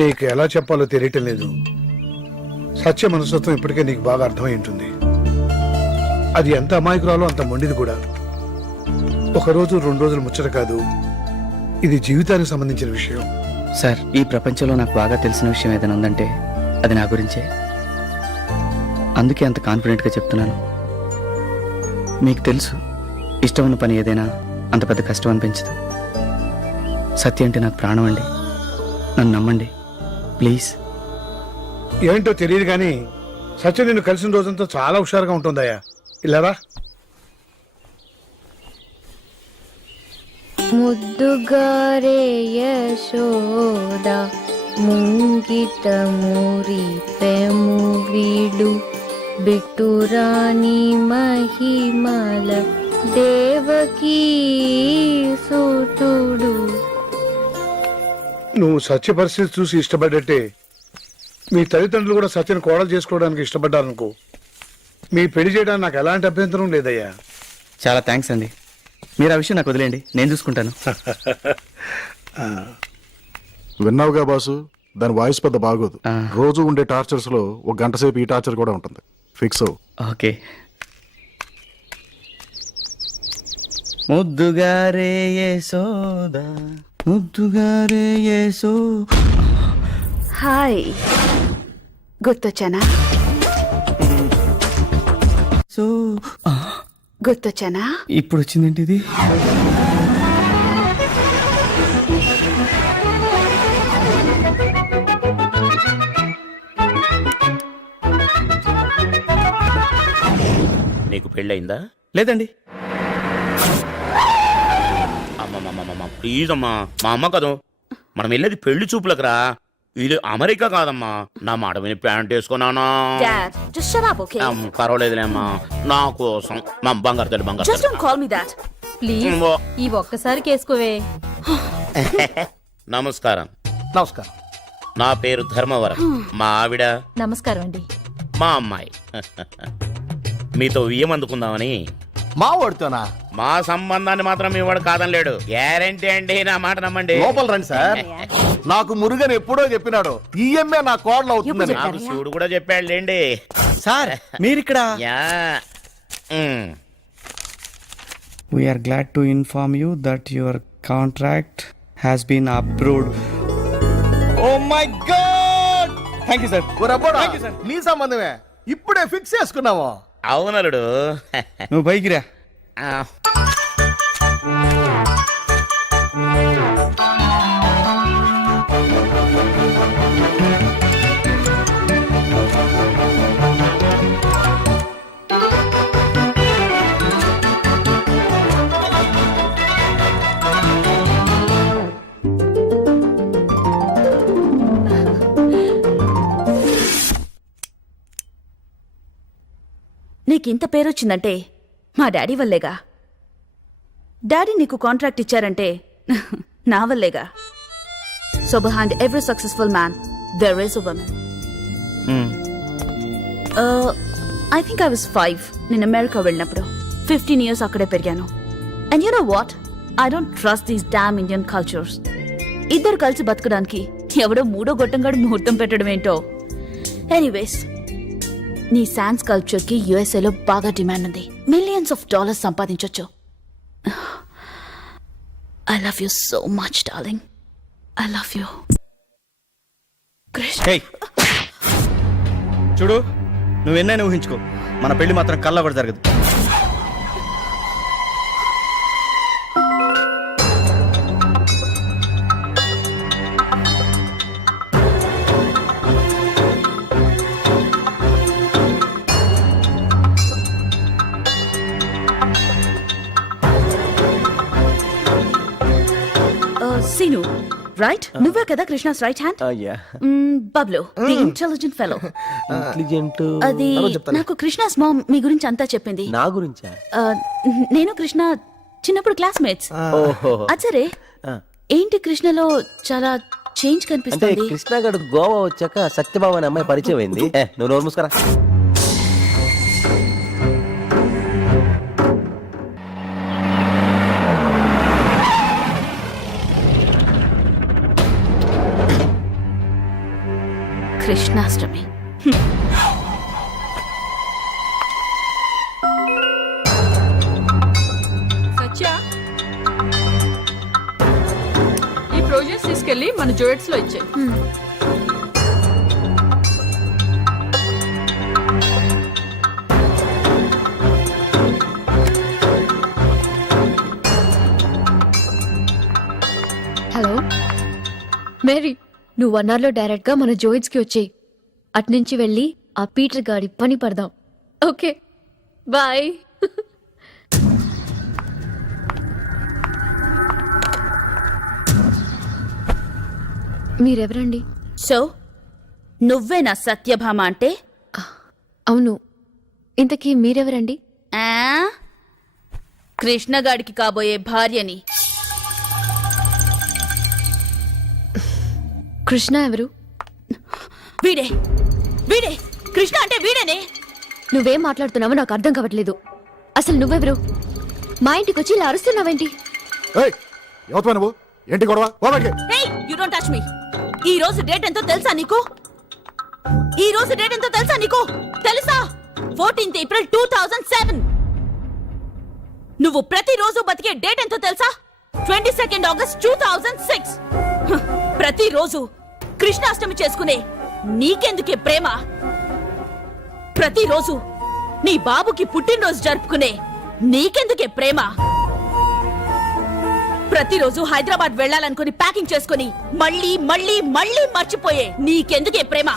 నీకు ఎలా చెప్పాలో తెలియటం లేదు. సత్య మనస్తత్వం ఇప్పటికే నీకు బాగా అర్థమై ఉంటుంది. అది ఎంత అమాయకురాలో అంత మొండిది కూడా. ఒకరోజు 2 రోజులు ముచ్చట కాదు, ఇది జీవితానికి సంబంధించిన విషయం. సార్, ఈ ప్రపంచంలో నాకు బాగా తెలిసిన విషయం ఏదైనా ఉందంటే అది నా గురించే. అందుకే అంత కాన్ఫిడెంట్గా చెప్తున్నాను. మీకు తెలుసు, ఇష్టం ఉన్న పని ఏదైనా అంత పెద్ద కష్టం అనిపించదు. సత్య అంటే నాకు ప్రాణం అండి. నన్ను నమ్మండి ప్లీజ్. ఏంటో తెలియదు కానీ సత్య నిన్ను కలిసిన రోజంతా చాలా హుషారుగా ఉంటుందయ్యా. ఇలారా. ముద్దుగారే యశోద ముంగిట మురిపెము వీడు బిట్టురాణి మహిమల దేవకీ సూటుడు. నువ్వు సత్య పరిస్థితి చూసి ఇష్టపడ్డట్టే మీ తల్లిదండ్రులు కూడా సత్యను కోడలు చేసుకోవడానికి ఇష్టపడ్డారనుకో, మీ పెళ్లి చేయడానికి నాకు ఎలాంటి అభ్యంతరం లేదయ్యా. చాలా థ్యాంక్స్ అండి. మీరు ఆ విషయం నాకు వదిలేండి, నేను చూసుకుంటాను. విన్నావుగా బాసు, దాని వాయిస్ పెద్ద బాగోదు. ఆ. రోజు ఉండే టార్చర్స్ లో 1 గంట సేపు ఈ టార్చర్ కూడా ఉంటుంది. ఫిక్స్ అవు. ఓకే. ముద్దుగారే యశోదా ముద్దుగారే యశో. హాయ్, గుర్తొచ్చానా? సో గుర్తొచ్చానా? ఇప్పుడు వచ్చిందేంటి ఇది? నీకు పెళ్ళయిందా? లేదండి. అమ్మమ్మమ్మమ్మ ప్లీజ్ అమ్మా, మా అమ్మ కదా, మనం వెళ్ళేది పెళ్లి చూపులకురా, ఇది అమెరికా కాదమ్మా. నా మాట విని pant వేసుకున్నానా? Dad, just shut up, okay? పర్వాలేదులే అమ్మా, నా కోసం మా బంగారు తల్లి బంగారు Just don't call me that. Please ఈ ఒక్కసారి కేసుకోవే. నమస్కారం. నమస్కారం. నా పేరు ధర్మవరం. మా ఆవిడ నమస్కారం అండి. మా అమ్మాయి. మీతో వియ్యం అందుకుందామని. మా వాడుతోనా? మా సంబంధాన్ని మాత్రం మీ వాడు కాదనలేడు. గ్యారంటీ అండి, నా మాట నమ్మండి. లోపల రండి సార్. నాకు మురుగన్ ఎప్పుడో చెప్పినాడు ఈఎంఏ నా కోడలు అవుతుందని. నాకు శివుడు కూడా చెప్పాడు లేండి. సార్, మీరిక్కడ? Yeah. We are glad to inform you that your contract has been approved. Oh my god, thank you sir. ఒరబ్బోడా, Thank you, sir. నీ సంబంధమే ఇప్పుడే ఫిక్స్ చేసుకున్నాము. అవునలుడు. నువ్వు పైకి రా. నీకింత పేరొచ్చిందంటే మా డాడీ వల్లేగా. డాడీ నీకు కాంట్రాక్ట్ ఇచ్చారంటే నా వల్లేగా. So behind every successful man there is a woman. I think I was 5 నేను అమెరికా వెళ్ళినప్పుడు. 15 years అక్కడే పెరిగాను. And you know what, I don't trust these damn Indian cultures. ఇద్దరు కలిసి బతకడానికి ఎవడో మూడో గొట్టంగాడు ముహూర్తం పెట్టడం ఏంటో. ఎనీవేస్, నీ శాన్స్ కల్చర్ కి యుఎస్ఏలో బాగా డిమాండ్ ఉంది. మిలియన్స్ ఆఫ్ డాలర్స్ సంపాదించొచ్చు. I love you so much darling. I love you. Hey, చూడు, నువ్వెన్నైనా ఊహించుకో, మన పెళ్లి మాత్రం కల్లా కూడా జరగదు. సీను, రైట్? నువ్వే కదా Krishna's right hand? Bablu, the intelligent fellow. Intelligent అది నాకు కృష్ణాస్ మామ్ మీ గురించి అంతా చెప్పింది. నా గురించా? నేను కృష్ణ చిన్నప్పుడు క్లాస్మేట్స్. అచ్చరే, ఏంటి కృష్ణలో చాలా చేంజ్ అంటే కనిపిస్తుంది. కృష్ణగాడు గోవా వచ్చాక సత్యబాబు అనే అమ్మాయి పరిచయం అయింది. నువ్వు నోరు మూసుకురా. కృష్ణాష్టమి. సత్య, ఈ ప్రాజెక్ట్స్ తీసుకెళ్లి మన జోయట్స్ లో ఇచ్చాయి. హలో మేరీ, నువ్వు 1 hour లో డైరెక్ట్ గా మన జోయిడ్స్ కి వచ్చేయి. అట్నుంచి వెళ్ళి ఆ పీటర్ గాడి పని పడదాం. Okay bye. మీరెవరండి? సో నువ్వే నా సత్యభామ అంటే? అవును, ఇంతకీ మీరెవరండి? ఆ? కృష్ణగాడికి కాబోయే భార్యని. కృష్ణ ఎవరు? వీడే వీడే కృష్ణ అంటే వీడేనే. నువ్వేం మాట్లాడుతున్నావో నాకు అర్థం కావట్లేదు. అసలు నువ్వెవరు? మా ఇంటికి వచ్చి ఇలా అరుస్తున్నావేంటి? ఏయ్, ఎవరితో నువ్వు? ఏంటి గొడవ? Okay. Hey, you don't touch me. ఈ రోజు డేట్ ఎంతో తెలుసా నీకు? ఈ రోజు డేట్ ఎంతో తెలుసా నీకు? తెలుసా? 14th April 2007. నువ్వు ప్రతిరోజు బతికే డేట్ ఎంతో తెలుసా? 22nd August 2006. ప్రతిరోజు కృష్ణాష్టమి చేసుకునే నీకెందుకే ప్రేమ? ప్రతిరోజు నీ బాబుకి పుట్టినరోజు జరుపుకునే నీకెందుకే ప్రేమ? ప్రతిరోజు హైదరాబాద్ వెళ్ళాలనుకుని ప్యాకింగ్ చేసుకుని మళ్ళీ మళ్ళీ మళ్ళీ మర్చిపోయే నీకెందుకే ప్రేమ?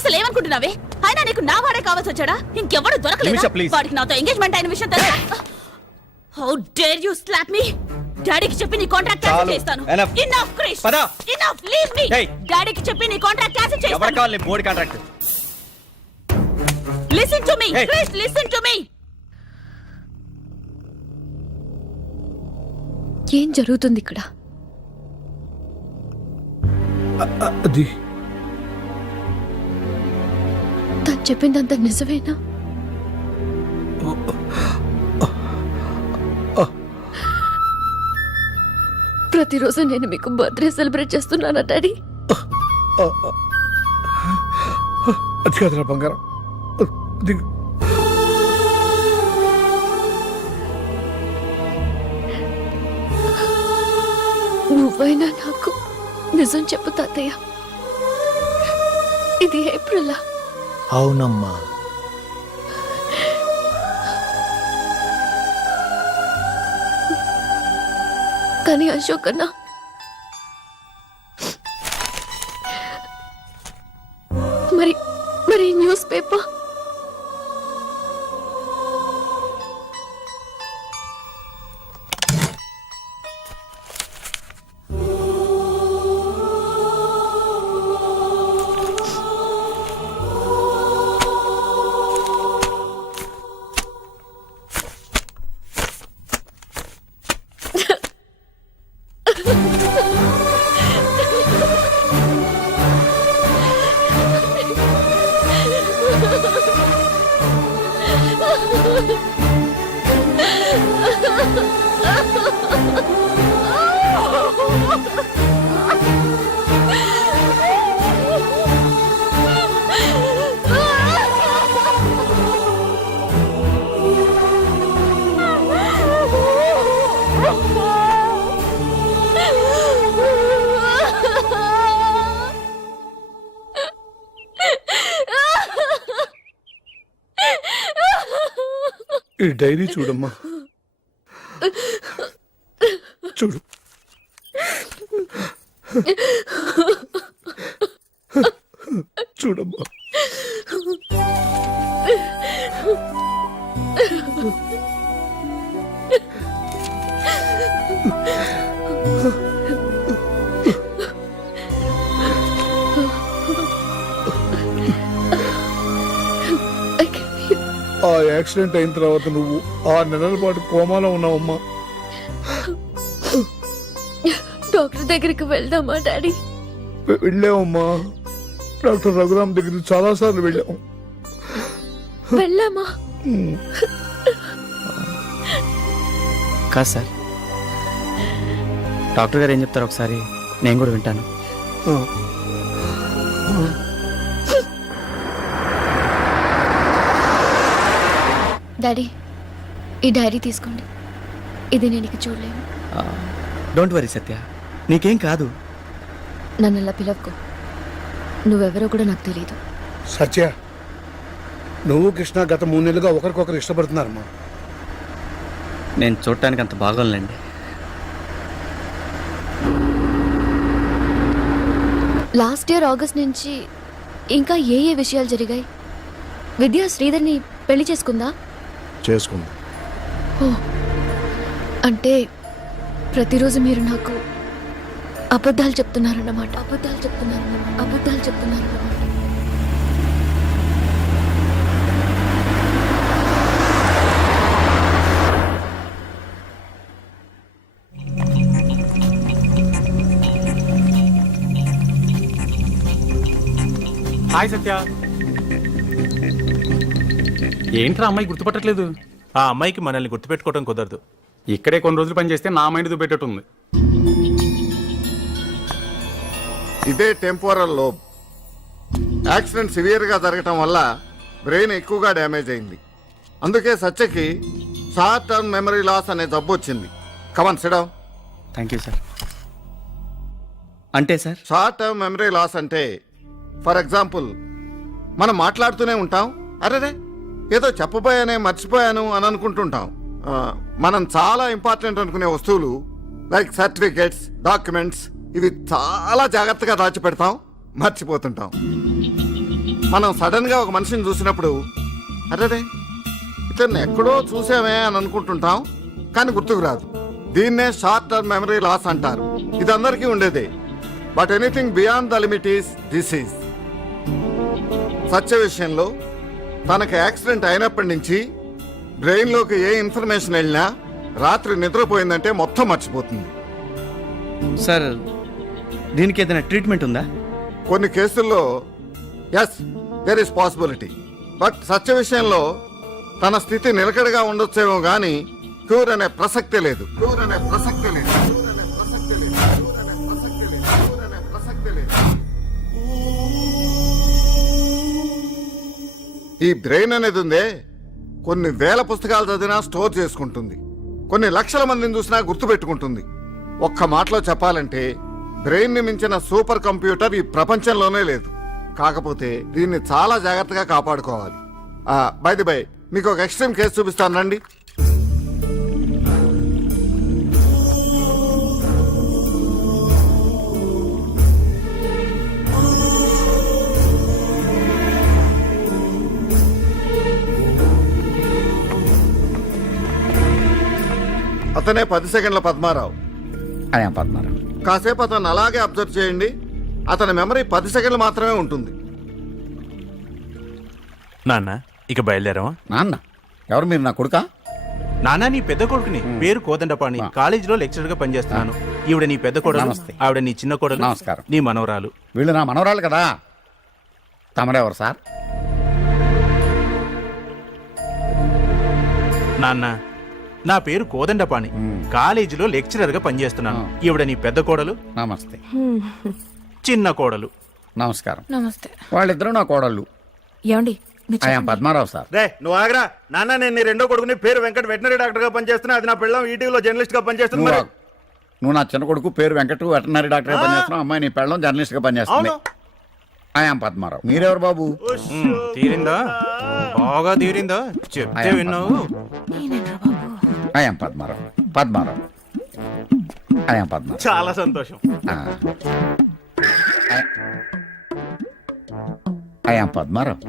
అసలు ఏమనుకుంటున్నావే? అయినా నీకు నా వాడే కావాల్సి వచ్చాడా? ఇంకెవడు దొరకలేదు. వాడికి నాతో ఎంగేజ్మెంట్ అయిన విషయం తెలుసా? How dare you slap me? డాడీకి చెప్పి నీ కాంట్రాక్ట్ క్యాన్సిల్ చేస్తాను. Enough Krish, enough, leave me. డాడీకి చెప్పి నీ కాంట్రాక్ట్ క్యాన్సిల్ చేస్తాను. ఎవరికి కావాలి board contract? Listen to me Krish, listen to me. ఏం జరుగుతుంది ఇక్కడ? అది తను చెప్పిందంత నిజమేనా? ప్రతిరోజు నేను మీకు బర్త్డే సెలబ్రేట్ చేస్తున్నానా డాడీ? అది కాదురా బంగారం. అది నువ్వైనా నాకు నిజం చెప్పు తాతయ్య. ఇది ఏప్రిలా? అవునమ్మా. కానీ అశోక్ అన్న, మరి న్యూస్ పేపర్ ఈ డైరీ చూడమ్మా, చూడు. చూడమ్మా. ఆ యాక్సిడెంట్ అయిన తర్వాత నువ్వు 6 నెలల పాటు కోమాలో ఉన్నావమ్మా. డాక్టర్ దగ్గరికి వెళ్దామా డాడీ? వెళ్ళామమ్మా. డాక్టర్ రఘురామ్ దగ్గరికి చాలా సార్లు వెళ్ళాము. వెళ్ళామా? కాదు సార్, డాక్టర్ గారు ఏం చెప్తారు ఒకసారి నేను కూడా వింటాను. డాడీ ఈ డైరీ తీసుకోండి. ఇది నేను ఇక చూడలేను. డోంట్ వరీ సత్య, నీకేం కాదు. నన్ను అలా పిలవకు. నువ్వెవరో కూడా నాకు తెలియదు. సత్య, నువ్వు కృష్ణ గత 3 నెలలుగా ఒకరికొకరు ఇష్టపడుతున్నారమ్మా. నేను చూడటానికి అంత బాగోలేండి. లాస్ట్ ఇయర్ ఆగస్ట్ నుంచి ఇంకా ఏ ఏ విషయాలు జరిగాయి? విద్య శ్రీధర్ని పెళ్లి చేసుకుందా? చేసుకుంది. ఓ, అంటే ప్రతిరోజు మీరు నాకు అబద్ధాలు చెప్తున్నారన్నమాట. అబద్ధాలు చెప్తున్నారన్నమాట. హాయ్ సత్య. ఏంట్రా అమ్మాయి గుర్తుపట్టట్లేదు? ఆ అమ్మాయికి మనల్ని గుర్తుపెట్టుకోవడం కుదరదు. ఇక్కడే కొన్ని రోజులు పని చేస్తే నా మైండ్ దుబ్బెట్టేటుంది. ఇదే టెంపోరల్ లోబ్. యాక్సిడెంట్ సివియర్గా జరగటం వల్ల బ్రెయిన్ ఎక్కువగా డ్యామేజ్ అయింది. అందుకే సత్యకి షార్ట్ టర్మ్ మెమరీ లాస్ అనే జబ్బు వచ్చింది. Come on sit down. Thank you sir. అంటే sir, short term memory loss అంటే ఫర్ ఎగ్జాంపుల్ మనం మాట్లాడుతూనే ఉంటాం, అరేరే ఏదో చెప్పబోయానే మర్చిపోయాను అని అనుకుంటుంటాం. మనం చాలా ఇంపార్టెంట్ అనుకునే వస్తువులు లైక్ సర్టిఫికేట్స్, డాక్యుమెంట్స్ ఇవి చాలా జాగ్రత్తగా దాచిపెడతాం, మర్చిపోతుంటాం. మనం సడన్గా ఒక మనిషిని చూసినప్పుడు అరేరే ఇతన్ని ఎక్కడో చూసామే అని అనుకుంటుంటాం, కానీ గుర్తుకు రాదు. దీన్నే షార్ట్ టర్మ్ మెమరీ లాస్ అంటారు. ఇది అందరికీ ఉండేదే. But anything beyond the limit is disease. Satya విషయంలో తనకు యాక్సిడెంట్ అయినప్పటి నుంచి బ్రెయిన్లోకి ఏ ఇన్ఫర్మేషన్ వెళ్ళినా రాత్రి నిద్రపోయిందంటే మొత్తం మర్చిపోతుంది. సార్ దీనికి ఏదైనా ట్రీట్మెంట్ ఉందా? కొన్ని కేసుల్లో yes there is possibility. But Satya విషయంలో తన స్థితి నిలకడగా ఉండొచ్చేమో కానీ క్యూర్ అనే ప్రసక్తే లేదు. ఈ బ్రెయిన్ అనేది ఉందే, కొన్ని వేల పుస్తకాలు చదివినా స్టోర్ చేసుకుంటుంది, కొన్ని లక్షల మందిని చూసినా గుర్తుపెట్టుకుంటుంది. ఒక్క మాటలో చెప్పాలంటే బ్రెయిన్ ని మించిన సూపర్ కంప్యూటర్ ఈ ప్రపంచంలోనే లేదు. కాకపోతే దీన్ని చాలా జాగ్రత్తగా కాపాడుకోవాలి. బై ది బై, మీకు ఒక ఎక్స్ట్రీమ్ కేసు చూపిస్తాను రండి. అతనే 10 సెకండ్ల పద్మారావు. పద్మారావు. కాసేపు అతను అలాగే అబ్జర్వ్ చేయండి. అతని మెమరీ 10 సెకండ్లు మాత్రమే ఉంటుంది. నాన్న ఇక బయలుదేరావా? నాన్న ఎవరు మీరు? నా కొడుకా? నాన్న నీ పెద్ద కొడుకుని. పేరు కోదండపాణి. కాలేజీలో లెక్చరర్ గా పనిచేస్తున్నాను. ఈవిడ నీ పెద్ద కోడలు. నమస్తే. ఆవిడ నీ చిన్న కోడలు. నమస్కారం. నీ మనవరాలు. వీళ్ళు నా మనవరాలు కదా. తమరెవరు సార్? నాన్న నా పేరు కోదండపాణి. కాలేజీలో లెక్చరర్ గా పనిచేస్తున్నాను. ఈవిడ నీ పెద్ద కోడలు. నమస్తే. చిన్న కోడలు. నమస్కారం. నమస్తే. వాళ్ళిద్దరూ నా కోడళ్ళు. ఏమండి ఆయన పద్మారావు సార్. రే నువ్వు ఆగరా నాన్న. నేను నీ రెండో కొడుకుని, పేరు వెంకట, వెటనరీ డాక్టర్ గా పనిచేస్తున్నా. అది నా పిల్లం ఈటీవీలో జర్నలిస్ట్ గా పనిచేస్తున్నా. నువ్వు నువ్వు నా చిన్న కొడుకు పేరు వెంకట, వెటనరీ డాక్టర్ గా పనిచేస్తున్నావు. అమ్మాయి నీ పెళ్ళం జర్నలిస్ట్ గా పనిచేస్తుంది. ఆయన పద్మారావు. మీరెవరు బాబు? తీరిందా? బాగా తీరిందా? చెప్తే విన్నావు. ఆయన పద్మారావు. ఆయన పద్మారావు. చాలా సంతోషం. ఆయన పద్మారావు.